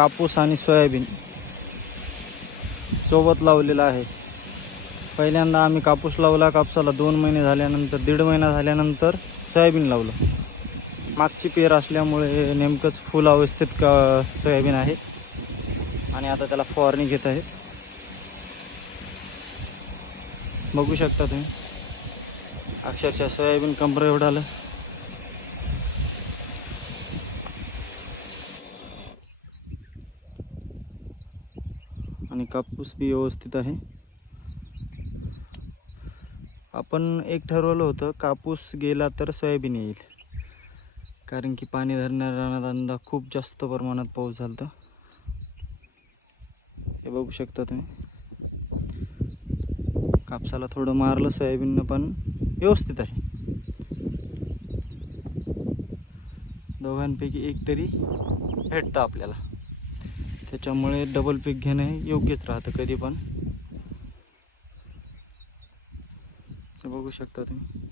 कापूस आणि सोयाबीन सोबत लावलेला आहे. पहिल्यांदा आम्ही कापूस लावला, कापसाला 2 महिने झाल्यानंतर 1.5 महिना झाल्यानंतर सोयाबीन लावलं. मागची पेर असल्यामुळे नेमकंच फुल अवस्थेत सोयाबीन आहे आणि आता त्याला फवारणी घेत आहे. बघू शकता तुम्ही, अक्षरशः सोयाबीन कमरे एवढं आलं. आणि कापूस बी व्यवस्थित आहे. आपण एक ठरवलं होतं, कापूस गेला तर सोयाबीन येईल, कारण की पाणी धरणारा धंदा खूप जास्त प्रमाणात पाऊस झाला. हे बघू शकता तुम्ही, कापसाला थोडं मारलं, सोयाबीननं पण व्यवस्थित आहे. दोघांपैकी एक तरी भेटतं आपल्याला, त्याच्यामुळे डबल पीक घेणं हे योग्यच राहतं कधी पण. हे बघू शकता तुम्ही.